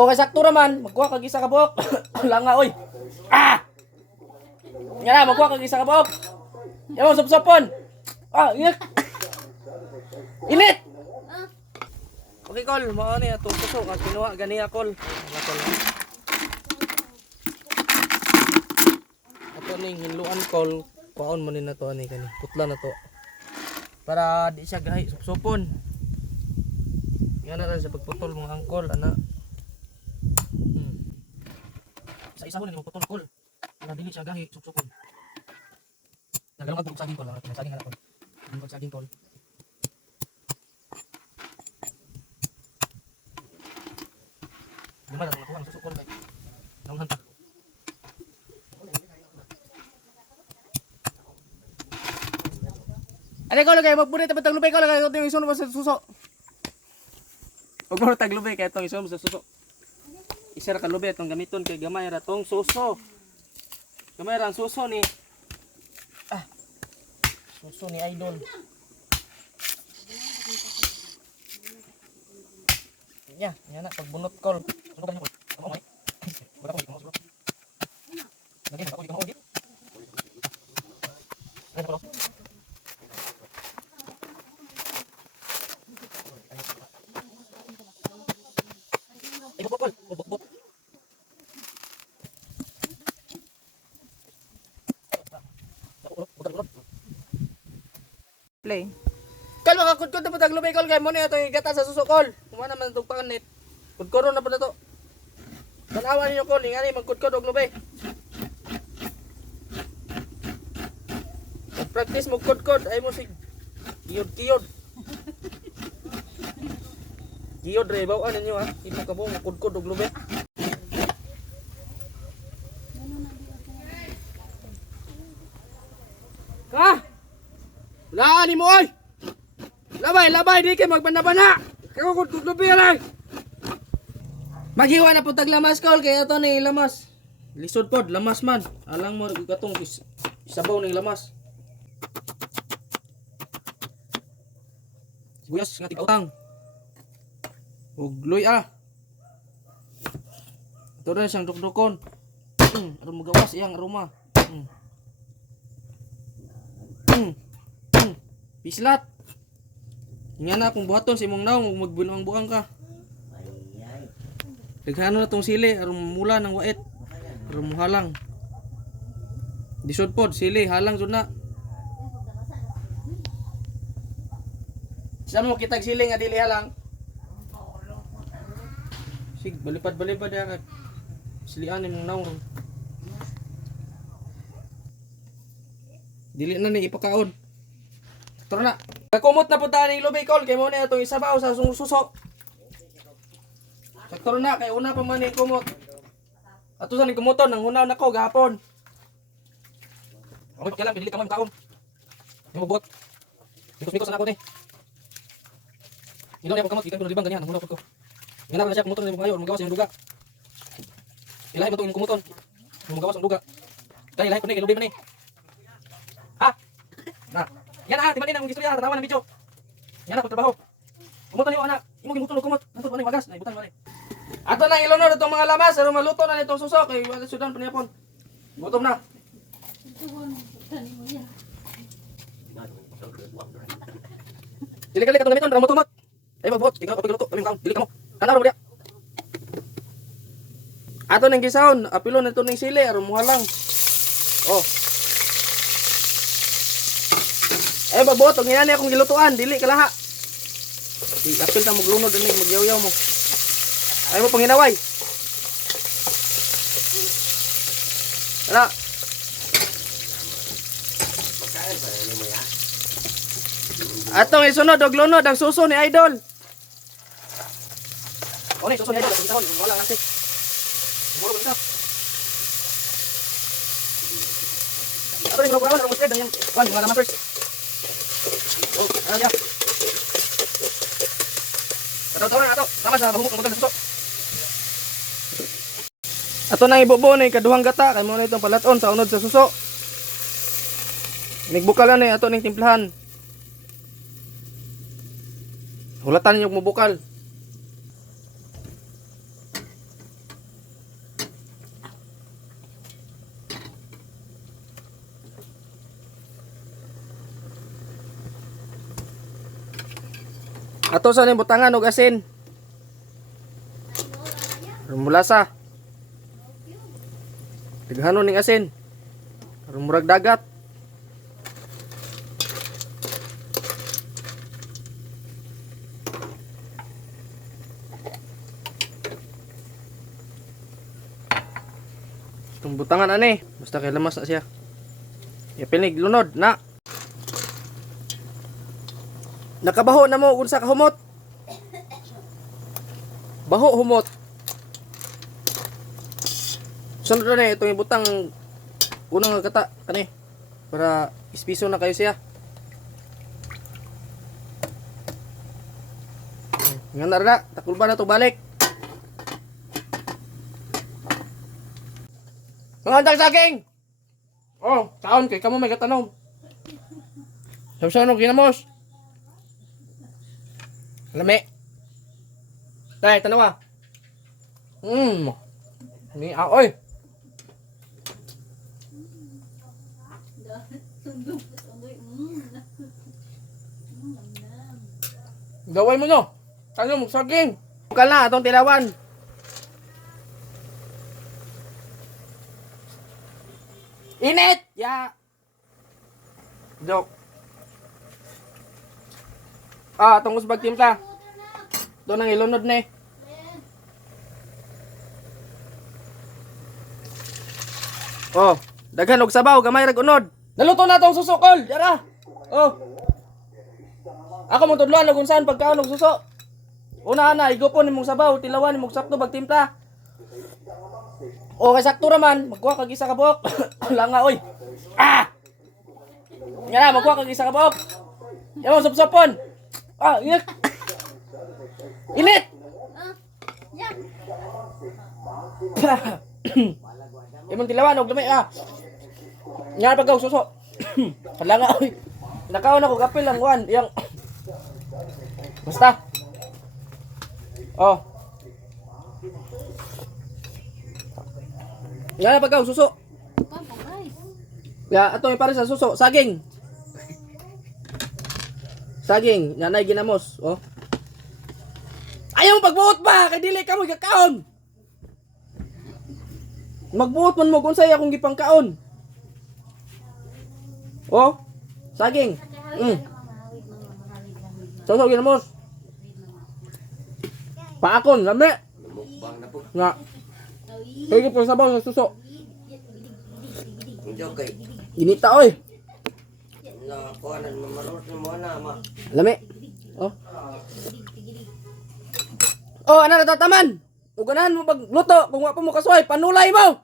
Okay, sakto naman. Magkuha kag isa ka buhok. Wala nga, oy. Ah! Nga na, magkuha kag isa ka buhok. Yan mo, sapsapon. Ah, init. Init! Okay, Col. Mga niya, itong puso. Kasi kinuha, ganiya, Col. Ito ning hinluan, Col. Kuhaon mo na to, ani kani. Putla na to. Para di siya gahi, supsupon. Yan na rin sa pagputol mga angkol, ana. Isa-isa mo na yung putol, Col. Para dili siya gahi, supsupon. Nagalong agpog saging, Col. Saging na, Col. Agpog saging, Col. Lumala, nakuha ang susukol kay. Naunhan ta. Ano ko lagay, magpunit tapos taglubay ko lagay ito yung isunod sa suso. Huwag mo taglubay kaya itong isunod sa suso. Isa ra kalubay itong gamiton kay gamay ra itong suso. Gamay ra ang suso ni suso ni Idol. Yan na pagbunot, Col. Sunog niyo, Col. Ako may. Wala ko ikaw. Lagi na ako ikaw di. Ay, Col. Bot. Play. Kal makakudkod na patag lumay, Col, kay mo na ito igata sa suso, Col. Kuma naman itong panganit. Kudkoron na pa na to. Tanawa ninyo, Col, ingani magkudkod og lumay. Practice mo kudkod ay mo sig kiyod. Kiyod re bawaan ninyo ha. Imo ka mo kudkod og lumay. Ka! Laan ni mo oy! Labay, di kay magbana-bana! Kakukod lubi alay! Maghiwa na po taglamas, Col, kaya ito ni lamas. Lisod pod, lamas man. Alang mo, katong isabaw ng lamas. Sibuyas, nga tig-utang. Ugloy ah. Ito rin siyang dukdukon. Aron mo gawas iyang aroma. Pislat. Nga na kung buhaton si mong naong magbunuang-buang ka. Daghano na tong sili aron mula ng wait. Aron mo halang. Disod pod sili halang jud na. Sa mo kitag sili nga dili halang. Sig balipad-balipad ya kat. Silian imong naong. Dili na ni ipakaon. Tara na. Kakumot na punta ni lubay, Col, kay mo na itong isabaw sa suso. Sakto na kay una pa man ni kumot. Ato sa ni kumuton nang hunaw nako gahapon. Okay, kailan pinili ka man kaon. Yung buot. Mikos-mikos na ako ni. Ino niya pagkamot, ikan ko libang ganyan, hunaw ko. Ganap na siya kumuton ni ngayon, magawas yung duga. Ilahi ba itong kumuton? Magawas ang duga. Kaya ilahi ko ni, kay lubay man ni. Ha? Na. Yan ah, timan din ang istorya, tanawan ng video. Yan na, pagtrabaho. Kumutan niyo anak, imo gimuton og kumot, natod man wagas, naibutan man. Ato na ilunod itong mga lamas, aron maluto na nitong suso kay wala sudan panipon. Gutom na. Dili ka katong gamiton, ramot-tumot. Ay mabuot, ikaw kapag luto, kami kaon, dili ka mo. Kana ro dia. Ato nang gisahon, apilon nito ning sili aron muhalang. Oh. Eh magbuot og inani akong gilutuan, dili kalaha. Apil ta maglunod ani magyaw-yaw mo. Ay mo panginaway. Ala. Atong isunod og lunod ang suso ni Idol. Oni suso ni Idol, kitahon wala lang sik. Muro ba ito? Ato ni programa ng musted yang wan mga laman first. Oh, ano dia? Tahu-tahu na ato, sama sa bahumok ng suso. Ato nang ibubo ni kaduhang gata kay mo na itong palaton sa unod sa suso. Nigbukalan ni ato ning timplahan. Hulatan niyo mubukal. Ato sa ning butangan og asin. Mulasa. Tighanon ning asin. Aron murag dagat. Itong butangan ani, basta kay lamas na siya. Ipinig lunod na. Nakabaho na mo unsa ka humot. Baho humot. Sunod na itong ibutang unang kata kani para ispiso na kayo siya. Nga na takulba na to balik. Mga handang saging! Oh, taon kay kamo may katanom. Sabi no ginamos. Lami. Dai, tanawa. Ni oy. Gaway mo no. Tayo mo saging. Bukal na atong tilawan. Init! Ya. Joke. Atong usbag timpla. Doon ang ilunod ni. Oh, daghan og sabaw, gamay rag unod. Naluto na tong susukol, dara. Oh. Ako mo tudloan og unsaon pagkaon og suso. Una na igupon nimong sabaw, tilawan nimong sakto bag timpla. O kay sakto raman, magkuha kag isa ka buok. Wala nga oy. Nga na, magkuha kag isa ka buok. Yaman supsupon. Init. Init. Imong tilawan og dumi Nga pagaw suso. Wala nga oy. Nakaon ako kapil lang kuan, yang basta. Oh. Yan na pagkaw, suso. Ya, ato may pare sa suso. Saging. Saging. Nanay ginamos. Oh. Ayaw pagbuot ba? Kay dili ka mo gakaon. Magbuot man mo kung saya akong gipangkaon. Oh. Saging. Suso ginamos. Paakon, lami. Nga. Kaya pa sabaw sa suso. Okay. Ginita oy. Na kuanan mamarot mo na ma. Lami. Oh. Oh, ana natataman. Ug ganahan mo pagluto kung wa pa mo kasuway, panulay mo.